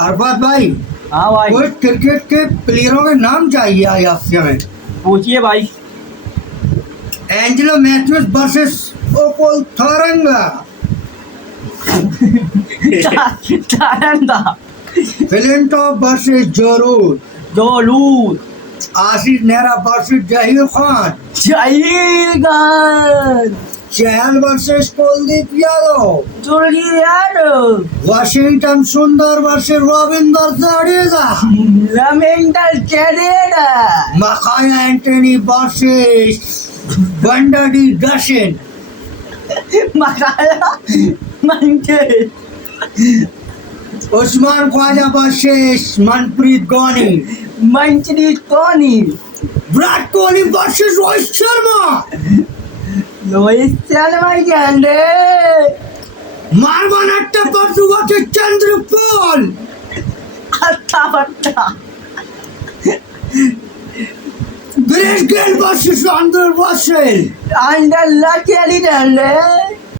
अरफात भाई, हाँ भाई। कुछ क्रिकेट के प्लेयरों के नाम चाहिए आज आपसे हमें। पूछिए भाई। Angelo Mathews versus Upul Tharanga, चारंदा। फिलिंटॉप वर्सेस जोरूट, जोलूर। Ashish Nehra versus Zaheer Khan, Zaheer Khan. Chahal versus Kuldeep Yadav, Yadav. Washington Sundar versus Ravindra Jadeja, Ravindra Jadeja. Makhaya Ntini versus वंडर डी डशन, मकाया मंके। उस्मान ख्वाजा वर्सेस मनप्रीत गोनी, मंचरीत कोहली। विराट कोहली वर्सेस रोहित शर्मा, रोहित शर्मा खेले। मारवान अट्टापट्टू वर्सेस चंद्रपाल, अच्छा बच्चा। Chris Gayle versus Andre Russell, अंदर लगे खेले।